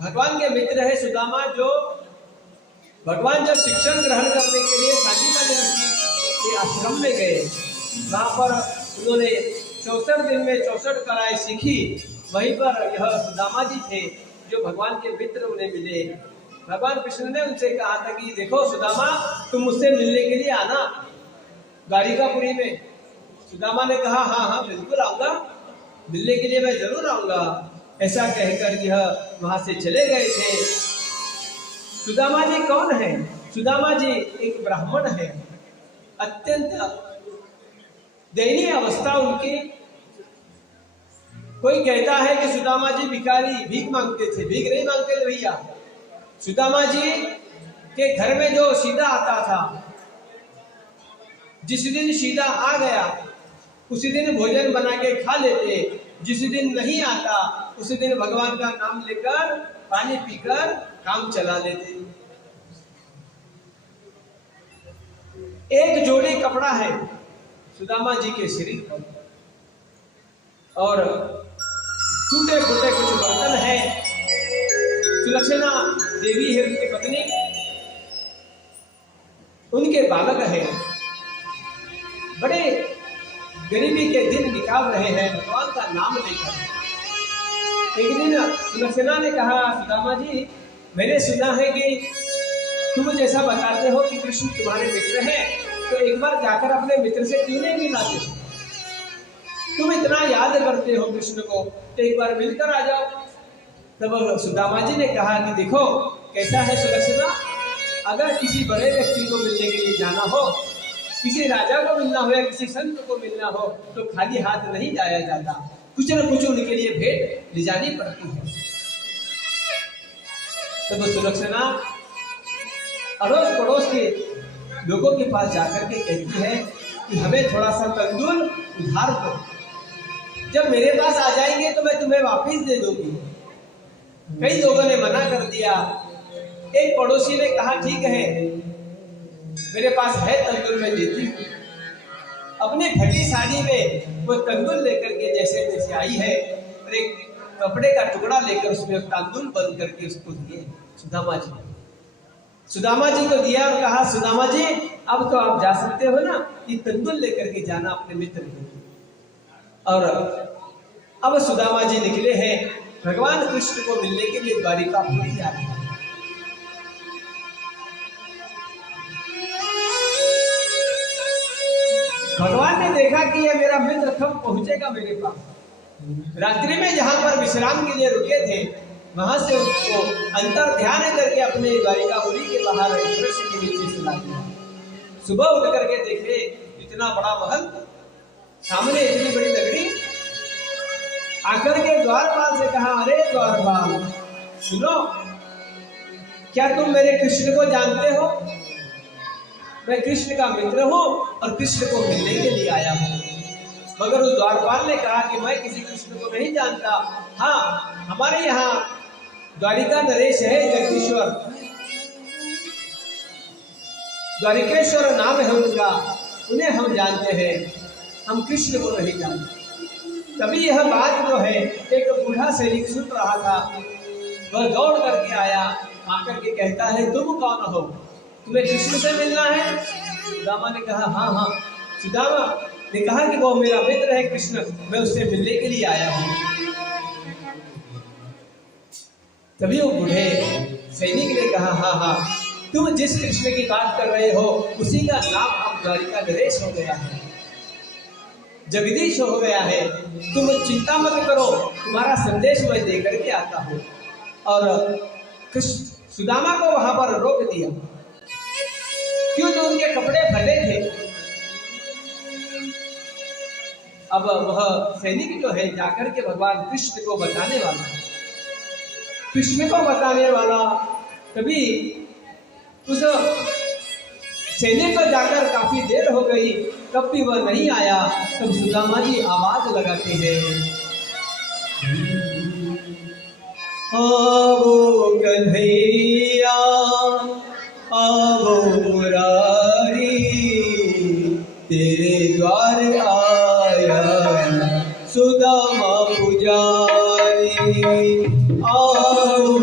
भगवान के मित्र है सुदामा, जो भगवान जब शिक्षण ग्रहण करने के लिए सांदीपनि ऋषि के आश्रम में गए, वहां पर उन्होंने 64 दिन में 64 कलाएं सीखी। वहीं पर यह सुदामा जी थे जो भगवान के मित्र उन्हें मिले। भगवान कृष्ण ने उनसे कहा था कि देखो सुदामा, तुम मुझसे मिलने के लिए आना द्वारिकापुरी में। सुदामा ने कहा हाँ हाँ बिल्कुल आऊंगा, मिलने के लिए मैं जरूर आऊंगा। ऐसा कहकर यह वहां से चले गए थे। सुदामा जी कौन है? सुदामा जी एक ब्राह्मण है। अत्यंत दयनीय अवस्था उनकी। कोई कहता है कि सुदामा जी भिखारी, भीख मांगते थे। भीख नहीं मांगते थे भैया। सुदामा जी के घर में जो सीधा आता था, जिस दिन सीधा आ गया उसी दिन भोजन बना के खा लेते। जिस दिन नहीं आता उसी दिन भगवान का नाम लेकर पानी पीकर काम चला लेते। एक जोड़ी कपड़ा है सुदामा जी के शरीर पर और टूटे फूटे कुछ बर्तन है। सुलक्षणा देवी है उनकी पत्नी, उनके बालक है। बड़े गरीबी के दिन निकाल रहे हैं भगवान का नाम लेकर। एक दिन सुलक्षणा ने कहा सुदामा जी, मैंने सुना है कि तुम जैसा बताते हो कि कृष्ण तुम्हारे मित्र हैं, तो एक बार जाकर अपने मित्र से क्यों नहीं मिलाते? तुम इतना याद करते हो कृष्ण को, तो एक बार मिलकर आ जाओ। तब सुदामा जी ने कहा कि देखो कैसा है सुलक्षणा, अगर किसी बड़े व्यक्ति को मिलने के लिए जाना हो, किसी राजा को मिलना हो या किसी संत को मिलना हो, तो खाली हाथ नहीं जाया जाता। कुछ न कुछ उनके लिए भेंट ले जानी पड़ती है। तब सुलक्षणा अड़ोस पड़ोस के लोगों के पास जाकर के कहती है कि हमें थोड़ा सा तंदूर उधार दो, जब मेरे पास आ जाएंगे तो मैं तुम्हें वापस दे दूंगी। कई लोगों ने मना कर दिया। एक पड़ोसी ने कहा ठीक है, मेरे पास है तंदूर, मैं देती हूँ। अपनी फटी साड़ी में वो तंदूर लेकर के जैसे जैसे आई है और एक कपड़े का टुकड़ा लेकर उसमें तंदूर बंद करके उसको दिए सुदामा जी। सुदामा जी को दिया और कहा सुदामा जी अब तो आप जा सकते हो ना, ये तंदूर लेकर के जाना अपने मित्र को। और अब सुदामा जी निकले हैं भगवान कृष्ण को मिलने के लिए द्वारिकापुरी जा रहे हैं। भगवान ने देखा कि ये मेरा मित्र कब पहुंचेगा मेरे पास। रात्रि में जहां पर विश्राम के लिए रुके थे वहां से उसको अंतर ध्यान करके अपने द्वारिकापुरी के बाहर वृक्ष के नीचे सुला दिया। सुबह उठ करके देखे इतना बड़ा महल, सामने इतनी बड़ी नगरी। आकर के द्वारपाल से कहा अरे द्वारपाल सुनो, क्या तुम मेरे कृष्ण को जानते हो? मैं कृष्ण का मित्र हूँ और कृष्ण को मिलने के लिए आया हूँ। मगर उस द्वारपाल ने कहा कि मैं किसी कृष्ण को नहीं जानता। हाँ, हमारे यहाँ द्वारिका नरेश है जगदीश्वर, द्वारिकेश्वर नाम है उनका, उन्हें हम जानते हैं, हम कृष्ण को नहीं जानते। तभी यह बात जो है एक बूढ़ा सैनिक सुन रहा था, वह दौड़ करके आया। आकर के कहता है तुम कौन हो, तुम्हें कृष्ण से मिलना है? सुदामा ने कहा हाँ हाँ। सुदामा ने कहा कि वो मेरा मित्र है कृष्ण, मैं उससे मिलने के लिए आया हूँ। तभी वो बूढ़े सैनिक ने कहा हाँ हाँ, तुम जिस कृष्ण की बात कर रहे हो उसी का नाम अब द्वारिका नरेश हो गया है, जगदीश हो गया है। तुम चिंता मत करो, तुम्हारा संदेश मैं देकर के आता हूँ। और सुदामा को वहां पर रोक दिया, क्यों? तो उनके कपड़े फटे थे। अब वह सैनिक जो है जाकर के भगवान कृष्ण को बताने वाला, कृष्ण को बताने वाला। तभी उस सैनिक को जाकर काफी देर हो गई, तब भी वह नहीं आया। तब सुदामा जी आवाज लगाते हैं आवो कन्हैया आवो मुरारी, तेरे द्वार आया सुदामा पुजारी। आओ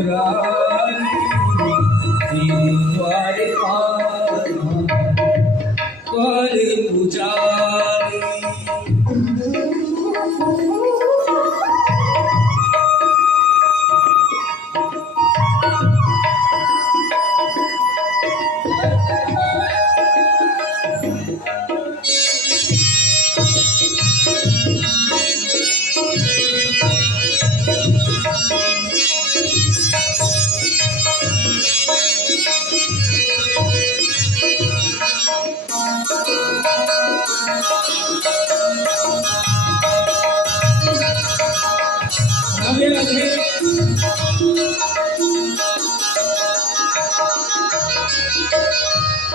मुरारी तेरे द्वार आया द्वार पुजारी।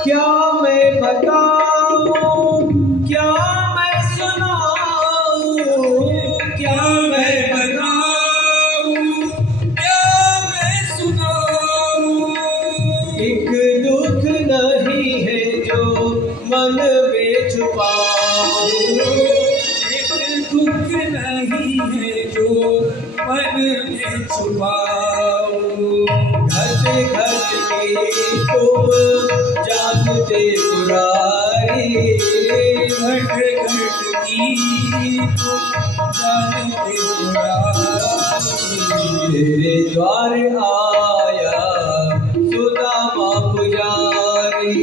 क्या मैं बताऊं, क्या मैं सुनाऊं, क्या मैं बताऊं, क्या मैं सुनाऊं। एक दुख नहीं है जो मन में छुपाऊं, एक दुख नहीं है जो मन में छुपाऊं। घट घट के तुम जानते पुरारी, घट घट की तुम जानते पुरारी। तेरे द्वार आया सुदामा पुजारी।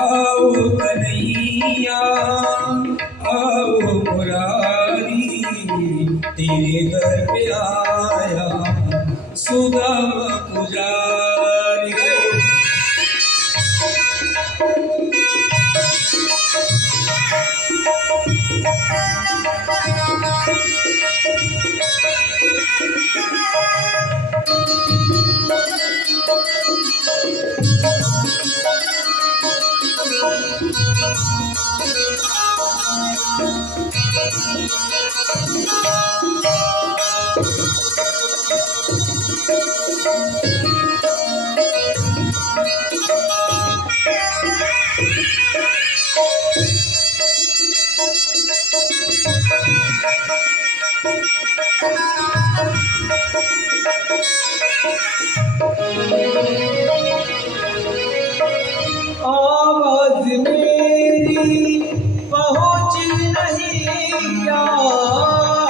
आओ कन्हैया आओ मुरारी तेरे घर पे आया सुदामा पुजारी। आवाज मेरी पहुंची नहीं क्या,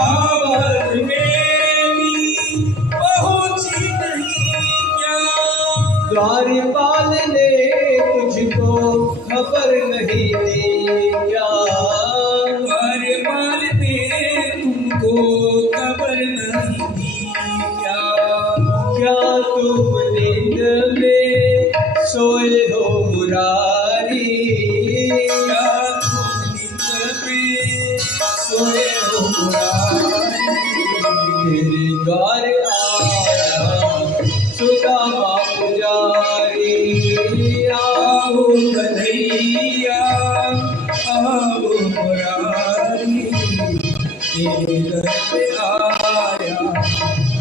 आवाज मेरी पहुंची नहीं क्या। द्वारपाल ने तुझको खबर नहीं दी क्या, द्वारपाल ने तुमको खबर नहीं दी क्या। क्या तुम नींद में सोए हो मुरारी, क्या तुम नींद में सोए हो मुरारी। तेरे द्वार आया सुदामा पुजारी। आओ कन्हैया आओ मुरारी तेरे घर पे आया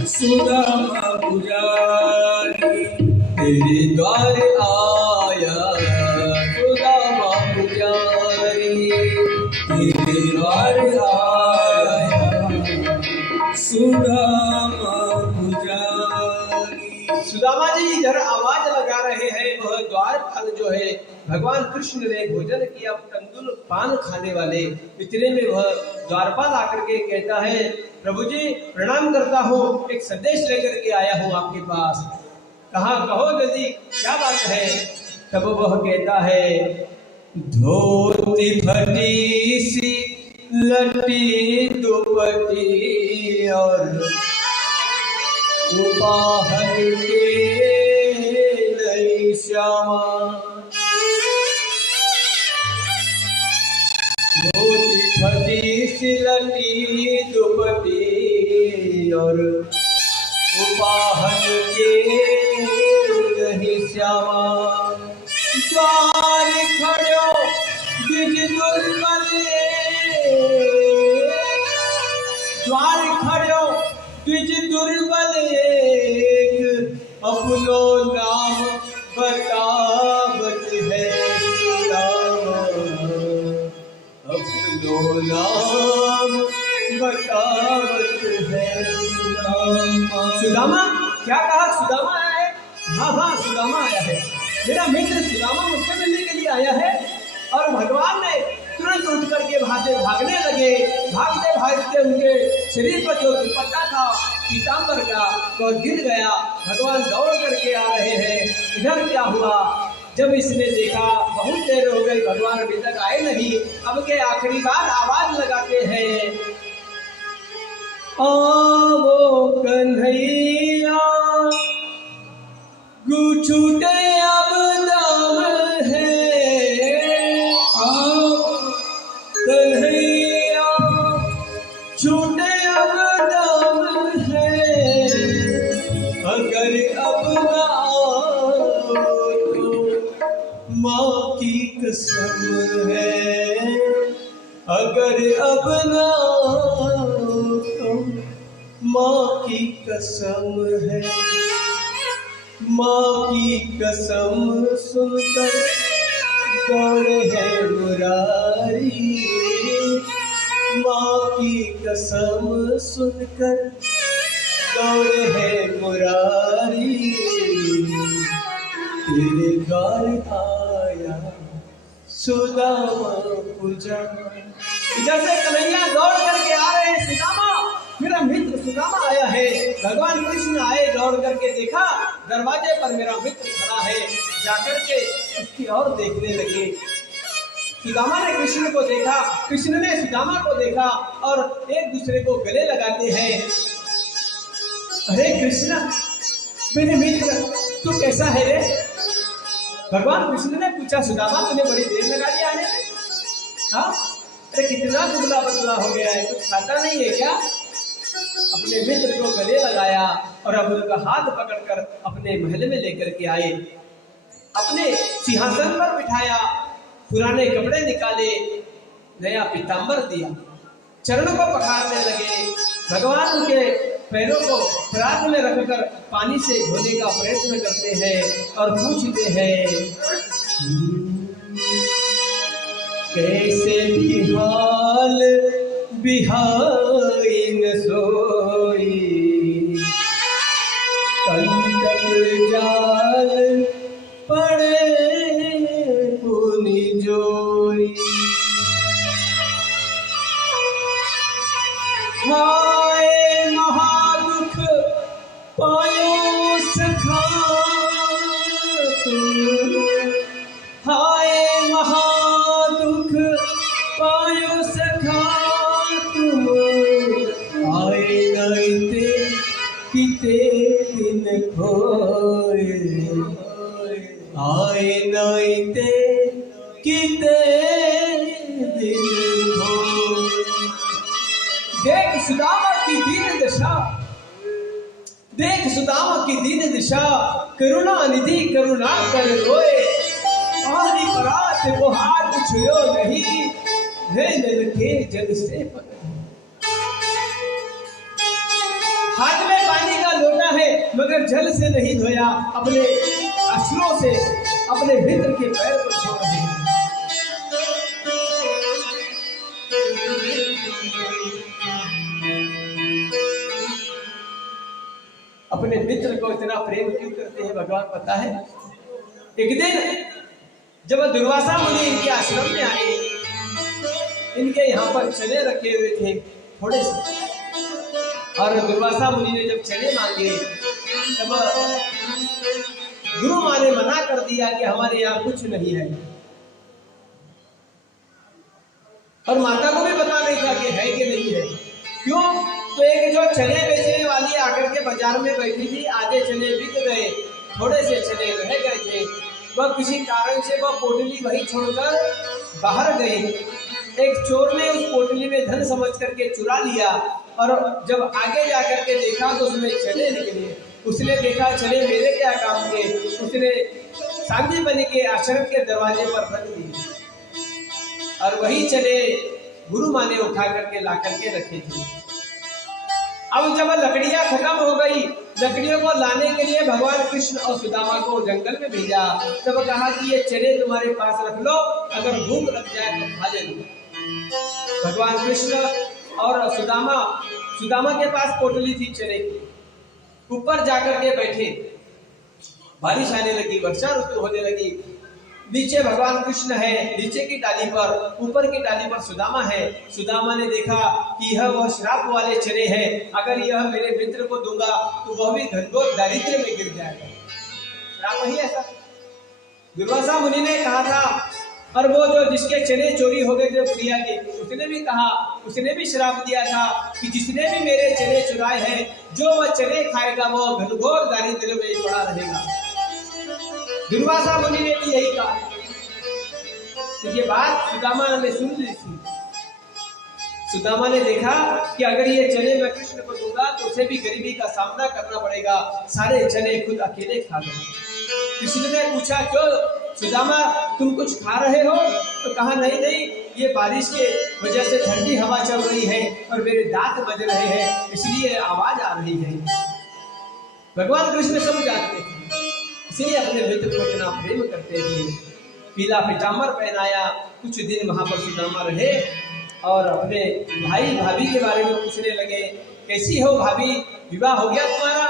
सुदामा पुजारी। तेरे द्वार आया सुदामा पुजारी। तेरे द्वार आया सुदामा पुजारी। सुदामा जी इधर आवाज लगा रहे हैं, वह द्वारपाल जो है भगवान कृष्ण ने भोजन किया तंदुल पान खाने वाले, इतने में वह द्वारपाल आकर के कहता है प्रभु जी प्रणाम करता हूँ, एक संदेश लेकर के आया हूँ आपके पास। कहा कहो जल्दी क्या बात है। तब वह कहता है धोती फटी सी लटी दुपटी और उपाहन के नई श्यामा, धोती फटी सी लटी दुपटी और उपाहन के नहीं श्यामा। द्वार खड़ो द्विज दुर्बल, द्वार खड़ो द्विज दुर्बल, अपनो नाम बतावत है सुदामा, अपनो नाम बतावत है सुदामा। सुदामा क्या कहा? सुदामा आया है? हाँ हाँ, सुदामा आया है। मेरा मित्र सुदामा मुझसे मिलने के लिए आया है। और भगवान ने तुरंत उठ करके वहां से भागने लगे। भागते भागते उनके शरीर पर जो दुपट्टा था पीताम्बर का वो गिर गया। भगवान दौड़ करके आ रहे हैं, इधर क्या हुआ? जब इसने देखा बहुत देर हो गई, भगवान अभी तक आए नहीं। अब के आखिरी बार आवाज लगाते हैं, आवो कन्हैया छूटे अब दम है, आओ कन्हैया छूटे अब दम है, अगर अब ना आओ तो माँ की कसम है, अगर अब ना आओ तो माँ की कसम है। माँ की कसम सुनकर दौड़े है मुरारी, माँ की कसम सुनकर दौड़े है मुरारी, तेरे द्वार आया सुदामा पुजारी। इधर से कन्हैया दौड़ करके आ रहे हैं, सुदामा मेरा मित्र सुदामा आया है। भगवान कृष्ण आए, दौड़ करके देखा दरवाजे पर मेरा मित्र खड़ा है, जाकर के उसकी ओर देखने लगे। सुदामा ने कृष्ण को देखा, कृष्ण ने सुदामा को देखा और एक दूसरे को गले लगाते हैं। अरे कृष्ण मेरे मित्र तू कैसा है रे? भगवान कृष्ण ने पूछा, सुदामा तूने बड़ी देर लगा दी आने में? हाँ, अरे कितना दुबला पतला हो गया है, कुछ खाता नहीं है क्या? अपने मित्र को गले लगाया और अब उनका हाथ पकड़कर अपने महल में लेकर के आए, अपने सिंहासन पर बिठाया, पुराने कपड़े निकाले, नया पीताम्बर दिया, चरणों को पखारने लगे। भगवान उनके पैरों को पराग में रखकर पानी से धोने का प्रयत्न करते हैं और पूछते हैं, कैसे बिहाल बिहाइन सोई, कंटक जाल पड़े पुनि जोई, हाय महादुख पायो सखा तुम, हाय महादुख पायो सखा तुम, आए नैते किते दिन खोए, आए नैते किते दिन खोए। देख सुदामा की दीन दशा, देख सुदामा की दीन दिशा, करुणा निधि करुणा कर रोए, पानी परात को हाथ छुयो नहीं, नैन के जल से पकड़। हाथ में पानी का लोटा है मगर जल से नहीं धोया, अपने अश्रुओं से अपने मित्र के पैर को धो रहे हैं। अपने मित्र को इतना प्रेम क्यों करते हैं भगवान पता है। एक दिन जब दुर्वासा मुनि इनके आश्रम में आए, इनके यहाँ पर चने रखे हुए थे थोड़े से, और दुर्वासा मुनि ने जब चने मांगे तब गुरु माँ ने मना कर दिया कि हमारे यहाँ कुछ नहीं है, और माता को भी पता नहीं था कि है कि नहीं है। क्यों? तो एक जो चने बेचने वाली आकर के बाजार में बैठी थी, आधे चने बिक गए, थोड़े से चने रह गए थे, वह किसी कारण से वह पोटली वही छोड़कर बाहर गई। एक चोर ने उस पोटली में धन समझ करके चुरा लिया, और जब आगे जाकर के देखा तो उसमें चने निकले। उसने देखा चने मेरे क्या काम के, उसने सांदीपनि के आश्रम के दरवाजे पर रख दिए, और वही चने गुरु माँ ने उठा करके ला करके रखे थे। अब जब लकड़ियां खत्म हो गई, लकड़ियों को लाने के लिए भगवान कृष्ण और सुदामा को जंगल में भेजा। तब कहा कि ये चने तुम्हारे पास रख लो, अगर भूख लग जाए तो खा लेना। भगवान कृष्ण और सुदामा के पास पोटली थी चने की, ऊपर जाकर के बैठे। बारिश आने लगी, वर्षा ऋतु होने लगी। नीचे भगवान कृष्ण है, नीचे की डाली पर, ऊपर की डाली पर सुदामा है। सुदामा ने देखा कि यह वह श्राप वाले चने हैं, अगर यह मेरे मित्र को दूंगा तो वह भी घनघोर दारिद्र्य में गिर जाएगा। श्राप ही ऐसा। दुर्वासा मुनि ने कहा था, और वो जो जिसके चने चोरी हो गए थे बुढ़िया के, उसने भी कहा, उसने भी श्राप दिया था कि जिसने भी मेरे चने चुराए हैं, जो वह चने खाएगा वो घनघोर दारिद्र्य में पड़ा रहेगा। दुर्वासा मुनि ने भी यही कहा। तो ये बात सुदामा ने सुन ली थी। सुदामा ने देखा कि अगर ये चने मैं कृष्ण को दूंगा तो उसे भी गरीबी का सामना करना पड़ेगा, सारे चने खुद अकेले खा गए। कृष्ण ने पूछा, क्यों सुदामा तुम कुछ खा रहे हो? तो कहा, नहीं नहीं, ये बारिश के वजह से ठंडी हवा चल रही है और मेरे दांत बज रहे हैं, इसलिए आवाज आ रही है। भगवान कृष्ण सब जानते थे, इसलिए अपने मित्र को इतना प्रेम करते थे। पीला पीताम्बर पहनाया, कुछ दिन वहां पर सुदामा रहे और अपने भाई भाभी के बारे में पूछने लगे, कैसी हो भाभी, विवाह हो गया तुम्हारा,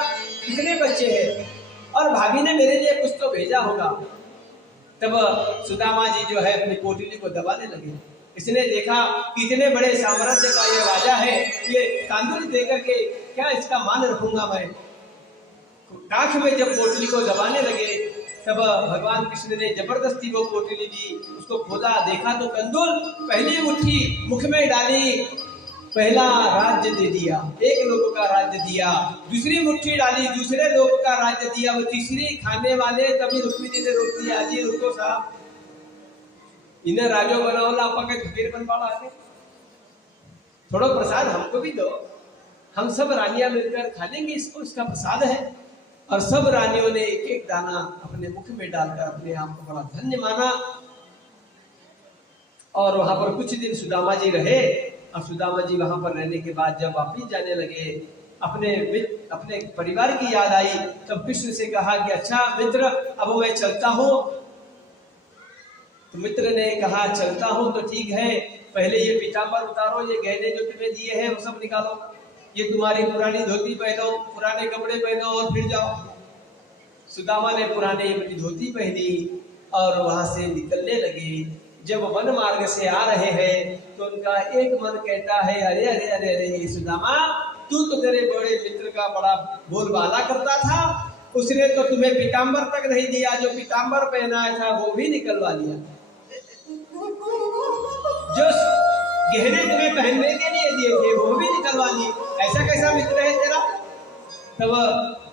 कितने बच्चे हैं, और भाभी ने मेरे लिए कुछ तो भेजा होगा। तब सुदामा जी जो है अपनी पोटली को दबाने लगे। इसने देखा कि इतने बड़े साम्राज्य का ये राजा है, ये तांदुल देकर के क्या इसका मान रखूंगा मैं। काख में जब पोटली को दबाने लगे तब भगवान कृष्ण ने जबरदस्ती वो पोटली दी, उसको खोला, देखा तो कंदुल, पहली मुट्ठी मुख में डाली, पहला राज्य दे दिया, एक लोगों का राज्य दिया। दूसरी मुट्ठी डाली, दूसरे लोगों का राज्य दिया। वो तीसरी खाने वाले तभी रुक्मिणी ने रोक दिया, जी रुको साहब, इन्हें राजो बनाओ ला पके फकीर बन पाला है, थोड़ा प्रसाद हमको भी दो, हम सब रानियां मिलकर खा लेंगे इसको, इसका प्रसाद है। और सब रानियों ने एक एक दाना अपने मुख में डालकर अपने आप को बड़ा धन्य माना। और वहां पर कुछ दिन सुदामा जी रहे। और सुदामा जी वहां पर रहने के बाद जब वापिस जाने लगे, अपने परिवार की याद आई, तब कृष्ण से कहा कि अच्छा मित्र, अब मैं चलता हूँ। तो मित्र ने कहा, चलता हूँ तो ठीक है, पहले ये पीताम्बर उतारो, ये गहने जो तुम्हें दिए हैं वो सब निकालो, ये तुम्हारी पुरानी धोती पहनो, पुराने कपड़े पहनो और फिर जाओ। सुदामा ने पुरानी अपनी धोती पहनी और वहां से निकलने लगे। जब वन मार्ग से आ रहे हैं तो उनका एक मन कहता है, अरे अरे अरे अरे सुदामा, तू तो तेरे बड़े मित्र का बड़ा बोलबाला करता था, उसने तो तुम्हें पीताम्बर तक नहीं दिया, जो पीताम्बर पहनाया था वो भी निकलवा लिया, जो गहने तुम्हें पहनने के लिए दिए थे वो भी निकलवा लिए, ऐसा कैसा मित्र है तेरा? तब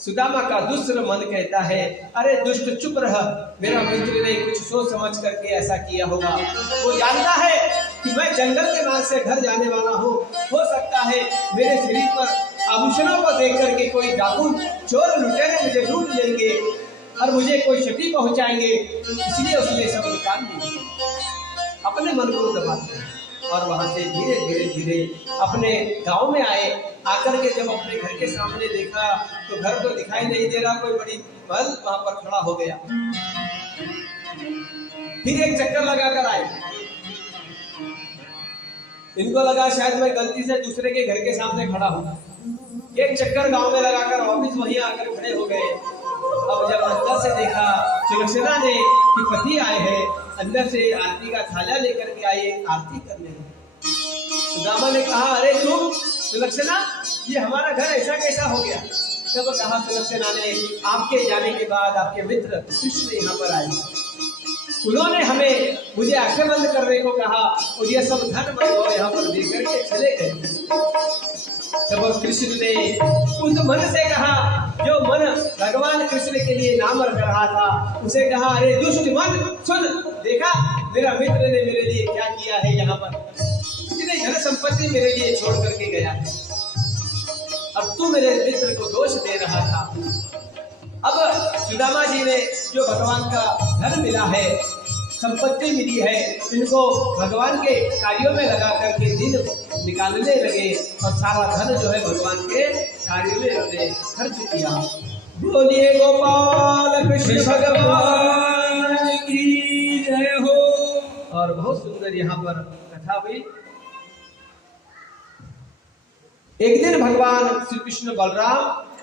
सुदामा का दूसरा मन कहता है, अरे दुष्ट चुप रह, मेरा मित्र ने कुछ सोच समझ करके ऐसा किया होगा, वो जानता है कि मैं जंगल के मार्ग से घर जाने वाला हूँ, हो सकता है मेरे शरीर पर आभूषणों को देख करके कोई डाकू चोर लुटेरे मुझे लूट लेंगे और मुझे कोई क्षति पहुंचाएंगे, इसलिए उसने सब निकाल दिया। अपने मन को दबाते और वहां से धीरे धीरे धीरे अपने गांव में आए। आकर के जब अपने घर के सामने देखा तो घर तो दिखाई नहीं दे रहा, कोई बड़ी महल वहां पर खड़ा हो गया। फिर एक चक्कर लगाकर आए, इनको लगा शायद मैं गलती से दूसरे के घर के सामने खड़ा हूँ। एक चक्कर गांव में लगाकर वापिस वहीं आकर खड़े हो गए। अब जब अंदर से देखा सुलक्षणा ने कि पति आए हैं, अंदर से आरती का थाला लेकर के आए, आरती करने लगे। सुदामा ने कहा, अरे तुम सुलक्षणा, ये हमारा घर ऐसा कैसा हो गया? तब कहा सुलक्षणा ने, आपके जाने के बाद आपके मित्र कृष्ण यहाँ पर आए, उन्होंने हमें मुझे आंखें बंद करने को कहा और ये सब धन यहाँ पर देकर के चले गए। तब कृष्ण ने उस मन से कहा, जो मन भगवान कृष्ण के लिए नाम रख रहा था, उसे कहा, अरे दुष्ट मन, सुन, देखा मेरा मित्र ने मेरे लिए क्या किया है, यहाँ पर इतनी धन संपत्ति मेरे लिए छोड़ करके गया है, अब तू मेरे मित्र को दोष दे रहा था। अब सुदामा जी ने जो भगवान का धन मिला है, संपत्ति मिली है, इनको भगवान के कार्यों में लगा करके दिन निकालने लगे और सारा धन जो है भगवान के कार्यों में उन्होंने खर्च किया। बोलिए गोपाल कृष्ण भगवान की जय हो। और बहुत सुंदर यहाँ पर कथा हुई। एक दिन भगवान श्री कृष्ण बलराम